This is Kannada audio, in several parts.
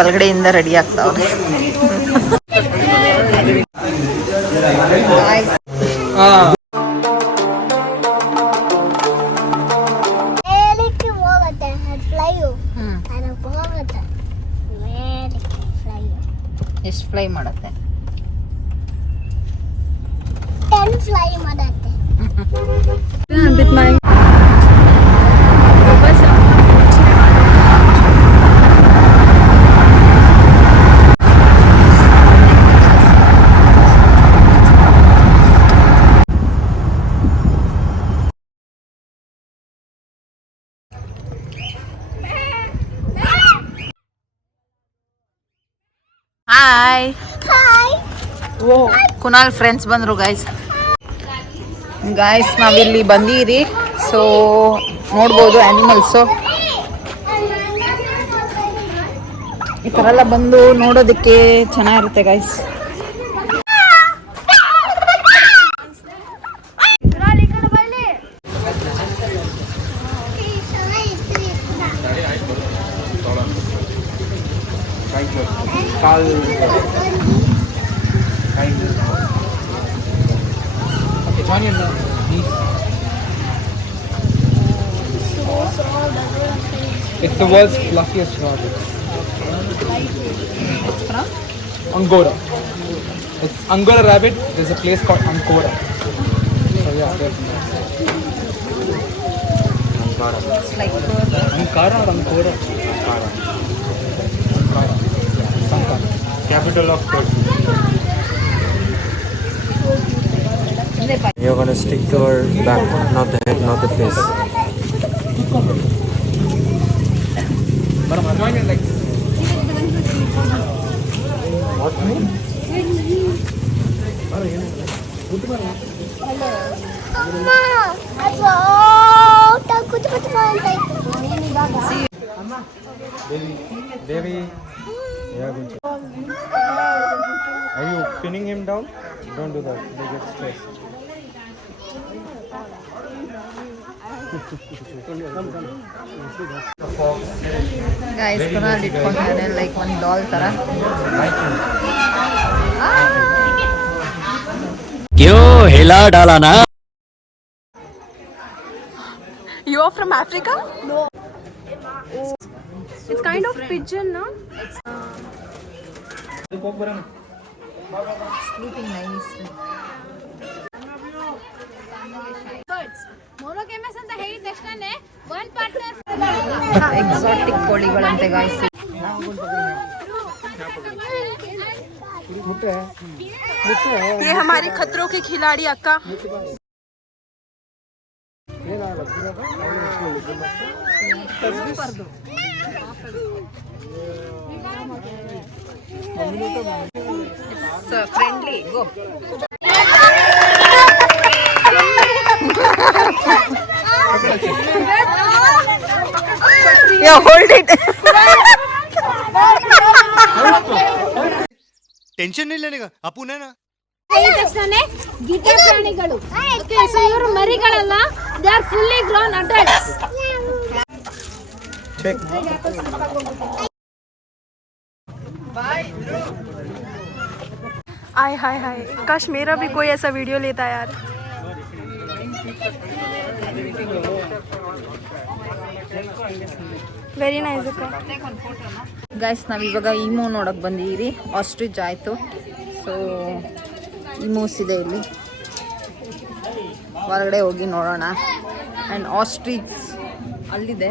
ಒಳಗಡೆಯಿಂದ ರೆಡಿ ಆಗ್ತಾವ್ರೆ. ಎಷ್ಟು ಫ್ಲೈ ಮಾಡತ್ತೆ? 10 ಫ್ಲೈ ಮಾಡತ್ತೆ. ಹಾಯ್ ಕುನಾಲ್ ಫ್ರೆಂಡ್ಸ್ ಬಂದರು ಗಾಯ್ಸ್. ನಾವಿಲ್ಲಿ ಬಂದೀರಿ. ಸೊ ನೋಡ್ಬೋದು ಆ್ಯನಿಮಲ್ಸು ಈ ಥರ ಎಲ್ಲ ಬಂದು ನೋಡೋದಕ್ಕೆ ಚೆನ್ನಾಗಿರುತ್ತೆ guys. It's the world's fluffiest rabbit. It's from Angora. It's Angora rabbit. There's a place called Angora. So yeah, definitely. it's like Ankara or Angora? Ankara. Ankara. Yeah, Ankara. Capital of Turkey. You're gonna stick to her back, not the head, not the face. What? Devi. Yeah, good. Are you pinning him down? Don't do that. They get stressed. Guys Kunal ಇಟ್ಕೊಂಡಿದ್ದಾನೆ ಲೈಕ್ ಒಂದು ಡಾಲ್ ಥರ. क्यों हिला डाला ना? You are from Africa? No. It's kind of pigeon, no? Sleeping nicely. ಮೊನೊಗೇಮಸ್ ಅಂತ ಹೇಳಿದ ತಕ್ಷಣ ಒನ್ ಪಾರ್ಟ್ನರ್ ಎಕ್ಸಾಟಿಕ್ ಕೋಳಿಗಳಂತೆ ಗಾಯ್ಸ್. ये हमारी खतरों की खिलाड़ी अक्का. It's friendly. Go. Yeah, hold it. Tension नहीं लेने का अपुन है ना. ಗೀತಾ ಪ್ರಾಣಿಗಳು. ಇವರು ಮರಿಗಳಲ್ಲ, they are fully grown adults. हाय हाय हाय, काश मेरा भी कोई ऐसा वीडियो लेता यार. ವೆರಿ ನೈಸ್ ಅಕ್ಕ. ಗಾಯ್ಸ್ ನಾವಿವಾಗ ಇಮೋ ನೋಡೋಕೆ ಬಂದಿದ್ದೀರಿ. ಆಸ್ಟ್ರಿಚ್ ಆಯಿತು. ಸೊ ಇಮೋಸ್ ಇದೆ ಇಲ್ಲಿ, ಹೊರಗಡೆ ಹೋಗಿ ನೋಡೋಣ. ಆ್ಯಂಡ್ ಆಸ್ಟ್ರಿಚ್ ಅಲ್ಲಿದೆ.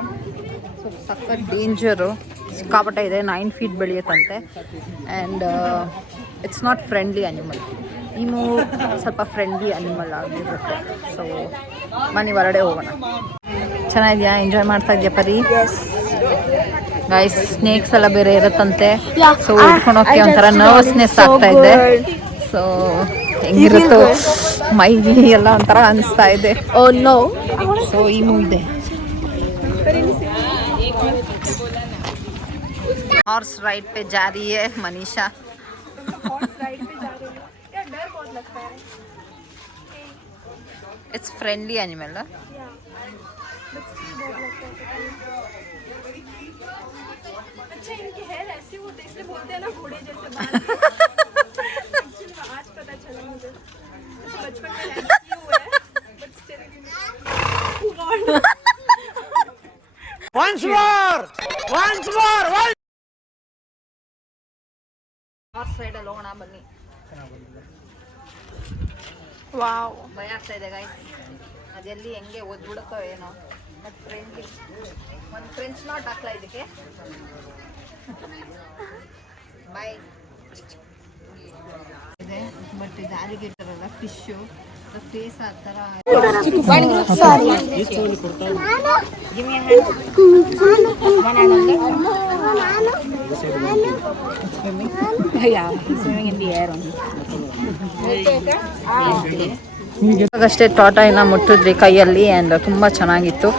ಸೊ ಸಖತ್ ಡೇಂಜರು, ಸಿಕ್ಕಾಪಟ್ಟೆ ಇದೆ. 9 feet ಬೆಳೆಯುತ್ತಂತೆ. And it's not friendly animal. Emu ಸ್ವಲ್ಪ ಫ್ರೆಂಡ್ಲಿ ಅನಿಮಲ್ ಆಗಿರುತ್ತೆ. ಸೊ ಬನ್ನಿ ಹೊರಗಡೆ ಹೋಗೋಣ. ಚೆನ್ನಾಗಿದೆಯಾ? ಎಂಜಾಯ್ ಮಾಡ್ತಾ ಇದೆಯಾ ಪರಿ? ಗೈಸ್ ಸ್ನೇಕ್ಸ್ ಎಲ್ಲ ಬೇರೆ ಇರುತ್ತಂತೆ. ಸೊ ಇಟ್ಕೊಂಡು ಹೋಗಿ ಒಂಥರ ನರ್ವಸ್ನೆಸ್ ಆಗ್ತಾ ಇದೆ. ಸೊ ಹೆಂಗಿರುತ್ತೋ ಮೈ ಎಲ್ಲ ಒಂಥರ ಅನಿಸ್ತಾ ಇದೆ. Oh no. ಸೊ ಇಮೋ ಇದೆ. हॉर्स राइड पे जा रही है मनीषा. It's friendly animal. बोलते हैं ना घोड़े जैसे बाल Actually, आज पता चला मुझे बचपन में लैंड किया हुआ है but still once more north ಸೈಡಲ್ಲಿ ಹೋಗೋಣ ಬನ್ನಿ. वाओ ಭಯ ಆಗ್ತಾ ಇದೆ ಗೈಸ್, ಅದೆಲ್ಲಿ ಹೆಂಗೆ ಓದ್ಬಿಡುತ್ತೋ ಏನೋ. ಬಟ್ ಫ್ರೆಂಡ್ಲಿ ಒಂದು ಫ್ರೆಂಡ್ಸ್ ನಾಟ್ ಹಾಕ್ಲಾ ಇದಕ್ಕೆ. ಬಾಯ್ ಇದೆ ಬಟ್ ಇದು ಆಲಿಗೇಟರ್ ಅಲ್ಲ, ಫಿಶು. ಫೇಸ್ ಆ ಥರ ಇವಾಗಷ್ಟೇ ಟಾಟಾಯಿನ ಮುಟ್ಟಿದ್ರಿ ಕೈಯಲ್ಲಿ ಆ್ಯಂಡ್ ತುಂಬ ಚೆನ್ನಾಗಿತ್ತು,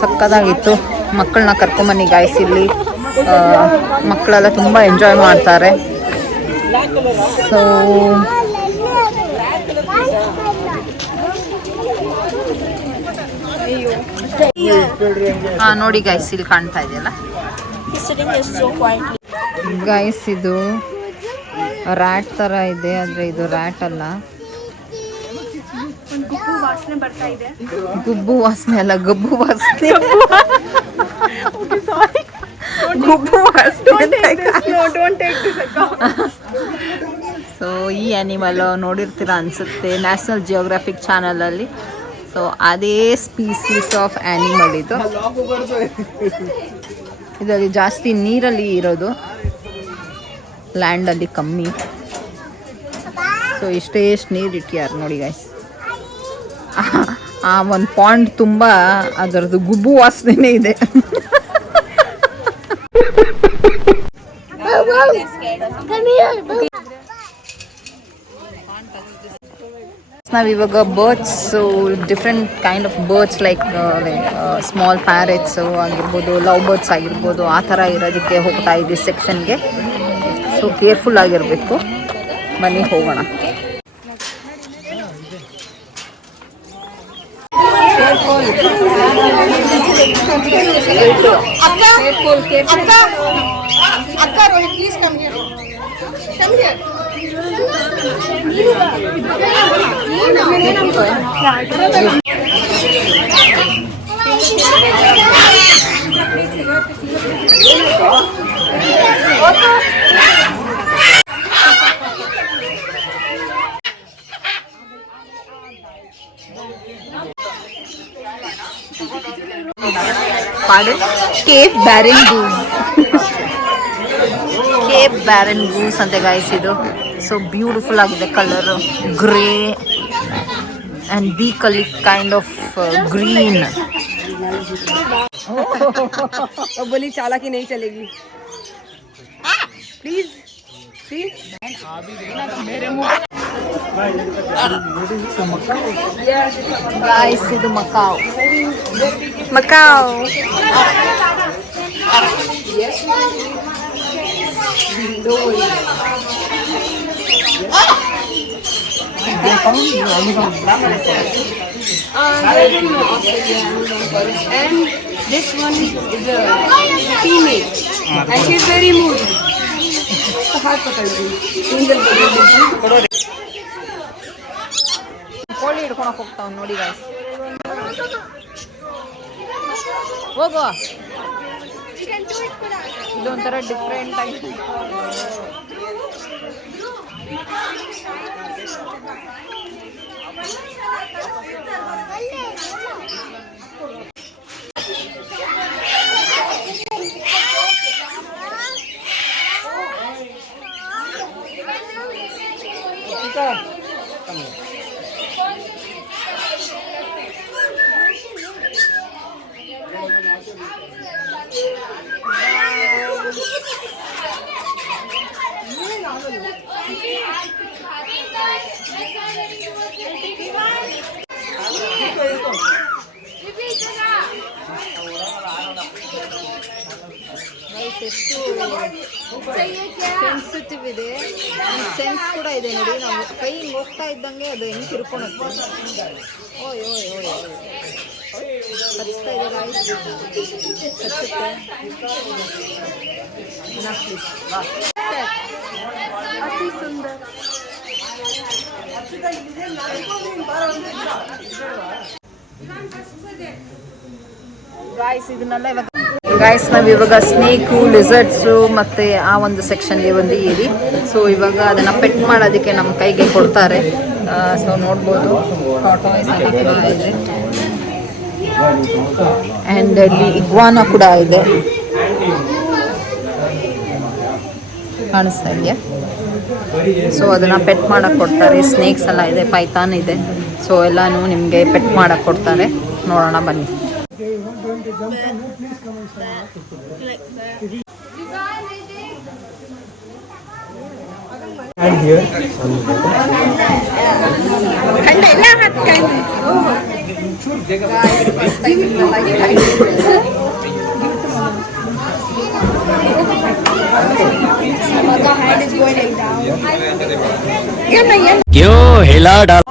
ಸಕ್ಕದಾಗಿತ್ತು. ಮಕ್ಕಳನ್ನ ಕರ್ಕೊಂಬನ್ನಿ ಗಾಯ್ಸ್, ಇಲ್ಲಿ ಮಕ್ಕಳೆಲ್ಲ ತುಂಬ ಎಂಜಾಯ್ ಮಾಡ್ತಾರೆ. ಸೊ ನೋಡಿ ಗೈಸ್, ಇಲ್ಲಿ ಕಾಣ್ತಾ ಇದೆಯಲ್ಲ ಗೈಸ್, ಇದು ರ್ಯಾಟ್ ಥರ ಇದೆ, ಆದರೆ ಇದು ರ್ಯಾಟ್ ಅಲ್ಲ. गुब्बू वासने ಬರ್ತಾ ಇದೆ. ಗುಬ್ಬು ವಾಸನೆ ಅಲ್ಲ, ಗಬ್ಬು ವಾಸನೆ. ಗುಬ್ಬು ವಾಸನೆ. ಸೊ ಈ ಆ್ಯನಿಮಲ್ ನೋಡಿರ್ತೀರ ಅನ್ಸುತ್ತೆ ನ್ಯಾಷನಲ್ ಜಿಯೋಗ್ರಾಫಿಕ್ ಚಾನಲಲ್ಲಿ. ಸೊ ಅದೇ ಸ್ಪೀಸೀಸ್ ಆಫ್ ಆ್ಯನಿಮಲ್ ಇದು. ಇದರಲ್ಲಿ ಜಾಸ್ತಿ ನೀರಲ್ಲಿ ಇರೋದು, ಲ್ಯಾಂಡಲ್ಲಿ ಕಮ್ಮಿ. ಸೊ ಇಷ್ಟೇ ನೀರು ಇಟ್ಟಿದ್ದಾರೆ ನೋಡಿ ಗೈಸ್. ಆ ಒಂದು ಪಾಂಡ್ ತುಂಬ ಅದರದ್ದು ಗುಬ್ಬು ವಾಸನೆ ಇದೆ. ನಾವಿವಾಗ birds, different kind of birds like small parrots ಆಗಿರ್ಬೋದು, ಲವ್ ಬರ್ಡ್ಸ್ ಆಗಿರ್ಬೋದು, ಆ ಥರ ಇರೋದಕ್ಕೆ ಹೋಗ್ತಾ ಇದ್ದೀವಿ ಸೆಕ್ಷನ್ಗೆ. ಸೊ ಕೇರ್ಫುಲ್ ಆಗಿರಬೇಕು. ಬನ್ನಿ ಹೋಗೋಣ. Cape Barren goose. Cape Barren goose ಅಂತ ಗೈಸ್ ಇದು. ಸೊ ಬ್ಯೂಟಿಫುಲ್ ಆಗಿದೆ colour, grey and basically kind of green. बोली चालाकी नहीं चलेगी प्लीज ಗೈಸ್ ಇದು macaw. Macaw and this one is a female and she's very moody. हाथ पकड़ ली ಕೋಳಿ ಹಿಡ್ಕೊಳಕ್ ಹೋಗ್ತಾವ್ ನೋಡಿ ಗೈಸ್. ಹೋಗುವ, ಇದೊಂಥರ ಡಿಫ್ರೆಂಟ್ ಆಗಿ. ಸೆನ್ಸಿಟಿವ್ ಇದೆ, ಸೆನ್ಸ್ ಕೂಡ ಇದೆ ನೋಡಿ. ನಾವು ಕೈ ಹಿಂಗೆ ಹೋಗ್ತಾ ಇದ್ದಂಗೆ ಅದು ಹೆಂಗೆ ತಿರ್ಕೊಳುತ್ತೆ. ಓಯ್ ಓಯ್ ಓಯ್ ಓಯ್ ಕಚ್ತಾ ಇದೆ ಕಚ್ಚುತ್ತೆ. अति सुंदर. ಗಾಯ್ಸ್ ಇದನ್ನೆಲ್ಲ ಇವಾಗ ಗಾಯ್ಸ್ ನಾವು ಇವಾಗ ಸ್ನೇಕು ಲಿಸರ್ಡ್ಸು ಮತ್ತು ಆ ಒಂದು ಸೆಕ್ಷನ್ಗೆ ಬಂದಿದ್ದೀವಿ. ಸೊ ಇವಾಗ ಅದನ್ನು ಪೆಟ್ ಮಾಡೋದಕ್ಕೆ ನಮ್ಮ ಕೈಗೆ ಕೊಡ್ತಾರೆ. ಸೊ ನೋಡ್ಬೋದು ಟಾಟಾಯ್ಸ್ ಎಲ್ಲ ಕೂಡ ಇದೆ ಆ್ಯಂಡ್ ಅಲ್ಲಿ ಇಗ್ವಾನ ಕೂಡ ಇದೆ, ಕಾಣಿಸ್ತಾ ಇದೆಯಾ? ಸೊ ಅದನ್ನು ಪೆಟ್ ಮಾಡೋಕ್ಕೆ ಕೊಡ್ತಾರೆ. ಸ್ನೇಕ್ಸ್ ಎಲ್ಲ ಇದೆ, ಪೈಥಾನ್ ಇದೆ. ಸೊ ಎಲ್ಲನೂ ನಿಮಗೆ ಪೆಟ್ ಮಾಡೋಕ್ಕೆ ಕೊಡ್ತಾರೆ. ನೋಡೋಣ ಬನ್ನಿ. And here, क्यों हिला डाल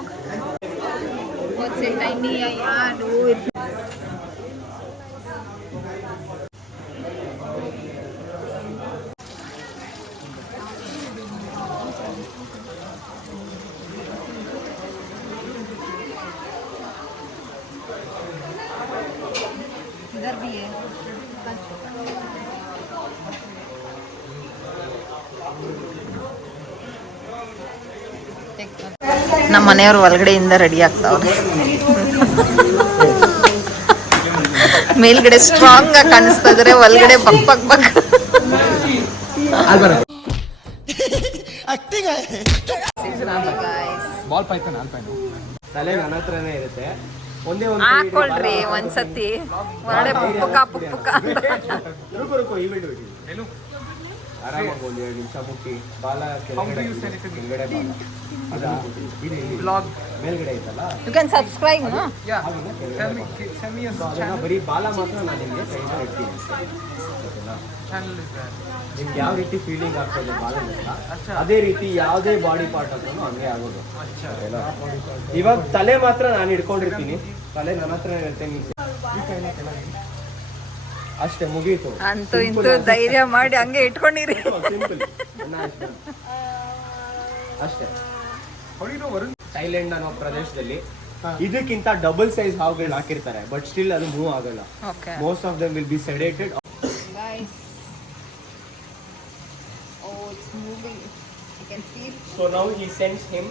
ನಮ್ಮ ಮನೆಯವರು ಒಳಗಡೆಯಿಂದ ರೆಡಿ ಆಗ್ತಾವ್ರೆ. ಮೇಲ್ಗಡೆ ಸ್ಟ್ರಾಂಗ್ ಆಗಿ ಕಾಣಿಸ್ತಾ ಇದಾರೆ, ಒಳಗಡೆ ಬಕ್ ಬಕ್ ಬಕ್. ಬಾಲ್ ಪೈಥಾನ್ ಆಲ್ಪೈನು ತಲೆ ನನ್ನ ಹತ್ರನೇ ಇರುತ್ತೆ. ಒಂದೇ ಹಾಕೊಳ್ರಿ ಒಂದ್ಸತಿ ಒಳ್ಳೆ ಪುಪ್ಪಕ ಪುಪ್ಪಕ ರುಕೋ ಇವೆಂಟ್ ಆರಾಮಾಗಿ ಒಂದು 2 ನಿಮಿಷ ಮುಟ್ಟಿ ಬಾಲ ಕೆಳಗಡೆ ಬಾಲ ಬ್ಲಾಗ್ ಮೇಲ್ಗಡೆ ಐತಲ್ಲ, ಯು ಕ್ಯಾನ್ ಸಬ್ಸ್ಕ್ರೈಬ್. ಬರೀ ಬಾಲ ಮಾತ್ರ ನಾನು ನಿಮಗೆ ಕೈಯಿಂದ ಇಡ್ತೀನಿ. ನಿಮ್ಗೆ ಯಾವ ರೀತಿ ಫೀಲಿಂಗ್ ಆಗ್ತದೆ ಬಾಲ ಅದೇ ರೀತಿ ಯಾವುದೇ ಬಾಡಿ ಪಾರ್ಟ್ ಆದ್ರೂ ಹಂಗೆ ಆಗೋದು. ಇವಾಗ ತಲೆ ಮಾತ್ರ ನಾನು ಇಟ್ಕೊಂಡಿರ್ತೀನಿ, ತಲೆ ನನ್ನ ಹತ್ರ ಇರುತ್ತೆ, ಅಷ್ಟೇ ಮುಗೀತು. ಅಂತೂ ಇಂತೂ ಧೈರ್ಯ ಮಾಡಿ ಹಂಗೆ ಇಟ್ಕೊಂಡಿರಿ. ಸಿಂಪಲ್ ಅಷ್ಟೇ. ಥೈಲ್ಯಾಂಡ್ ಅನ್ನೋ ಪ್ರದೇಶದಲ್ಲಿ ಇದಕ್ಕಿಂತ ಡಬಲ್ ಸೈಜ್ ಹಾವುಗಳು ಹಾಕಿರ್ತಾರೆ, ಬಟ್ ಸ್ಟಿಲ್ ಅದು ಮೂವ್ ಆಗಲ್ಲ. Most of them will be sedated. So now he sends him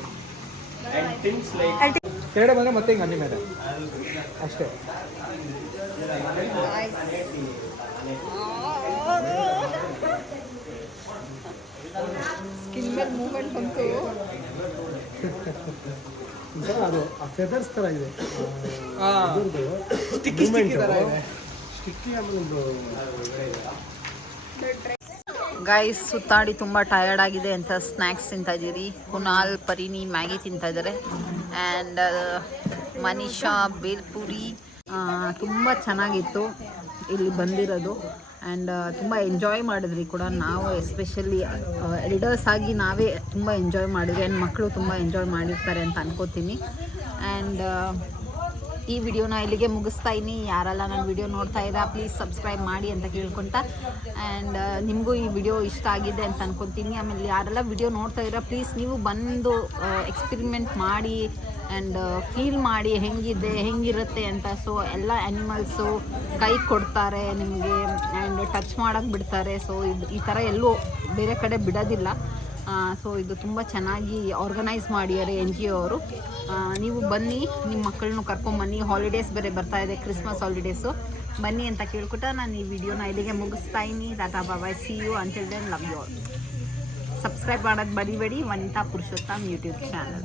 and things like ಕೆಳಗಡೆ ಬಂದ್ರೆ ಮತ್ತೆ ಹಿಂಗೆ ಹಣ್ಣಿ ಮೇಲೆ ಅಷ್ಟೇ. ಸ್ಕಿನ್ ಮೇಲೆ ಮೂವ್ಮೆಂಟ್ ಬಂತು. ಅದು ಫೆದರ್ಸ್ ಥರ ಇದೆ, ಸ್ಟಿಕ್ಕಿ ಥರ ಇದೆ, ಸ್ಟಿಕ್ಕಿ ಆಮೇಲೆ ಒಂದು ಗೈಸ್ ಸುತ್ತಾಡಿ ತುಂಬ ಟಯರ್ಡ್ ಆಗಿದೆ ಅಂತ ಸ್ನ್ಯಾಕ್ಸ್ ತಿಂತಾ ಇದ್ದೀರಿ. ಕುನಾಲ್ ಪರಿನಿ ಮ್ಯಾಗಿ ತಿಂತಾ ಇದ್ದಾರೆ ಆ್ಯಂಡ್ ಮನೀಷಾ ಬೇಲ್ಪುರಿ. ತುಂಬ ಚೆನ್ನಾಗಿತ್ತು ಇಲ್ಲಿ ಬಂದಿರೋದು ಆ್ಯಂಡ್ ತುಂಬ ಎಂಜಾಯ್ ಮಾಡಿದ್ರಿ ಕೂಡ ನಾವು. ಎಸ್ಪೆಷಲಿ ಎಲ್ಡರ್ಸ್ ಆಗಿ ನಾವೇ ತುಂಬ ಎಂಜಾಯ್ ಮಾಡಿದ್ವಿ ಆ್ಯಂಡ್ ಮಕ್ಕಳು ತುಂಬ ಎಂಜಾಯ್ ಮಾಡಿರ್ತಾರೆ ಅಂತ ಅನ್ಕೋತೀನಿ. ಆ್ಯಂಡ್ ಈ ವಿಡಿಯೋನ ಇಲ್ಲಿಗೆ ಮುಗಿಸ್ತಾ ಇದ್ದೀನಿ. ಯಾರೆಲ್ಲ ನನ್ನ ವಿಡಿಯೋ ನೋಡ್ತಾ ಇದ್ದೀರಾ ಪ್ಲೀಸ್ ಸಬ್ಸ್ಕ್ರೈಬ್ ಮಾಡಿ ಅಂತ ಕೇಳ್ಕೊತ, ಆ್ಯಂಡ್ ನಿಮಗೂ ಈ ವಿಡಿಯೋ ಇಷ್ಟ ಆಗಿದೆ ಅಂತ ಅನ್ಕೊತೀನಿ. ಆಮೇಲೆ ಯಾರೆಲ್ಲ ವಿಡಿಯೋ ನೋಡ್ತಾ ಇದ್ದೀರಾ ಪ್ಲೀಸ್ ನೀವು ಬಂದು ಎಕ್ಸ್ಪೆರಿಮೆಂಟ್ ಮಾಡಿ ಆ್ಯಂಡ್ ಫೀಲ್ ಮಾಡಿ ಹೆಂಗಿರುತ್ತೆ ಅಂತ. ಸೊ ಎಲ್ಲ ಆ್ಯನಿಮಲ್ಸು ಕೈ ಕೊಡ್ತಾರೆ ನಿಮಗೆ ಆ್ಯಂಡ್ ಟಚ್ ಮಾಡೋಕ್ಕೆ ಬಿಡ್ತಾರೆ. ಸೊ ಇದು ಈ ಥರ ಎಲ್ಲೂ ಬೇರೆ ಕಡೆ ಬಿಡೋದಿಲ್ಲ. ಸೊ ಇದು ತುಂಬ ಚೆನ್ನಾಗಿ ಆರ್ಗನೈಸ್ ಮಾಡಿದ್ದಾರೆ NGO ಅವರು. ನೀವು ಬನ್ನಿ, ನಿಮ್ಮ ಮಕ್ಕಳನ್ನು ಕರ್ಕೊಂಬನ್ನಿ. ಹಾಲಿಡೇಸ್ ಬೇರೆ ಬರ್ತಾ ಇದೆ, ಕ್ರಿಸ್ಮಸ್ ಹಾಲಿಡೇಸು. ಬನ್ನಿ ಅಂತ ಕೇಳ್ಕೊತಾ ನಾನು ಈ ವಿಡಿಯೋನ ಇಲ್ಲಿಗೆ ಮುಗಿಸ್ತಾ ಇದ್ದೀನಿ. ಟಾಟಾ bye, see you until then, love you all. Subscribe ಮಾಡೋದು ಮರಿಬೇಡಿ ವನಿತಾ ಪುರುಷೋತ್ತಮ್ ಯೂಟ್ಯೂಬ್ ಚಾನಲ್.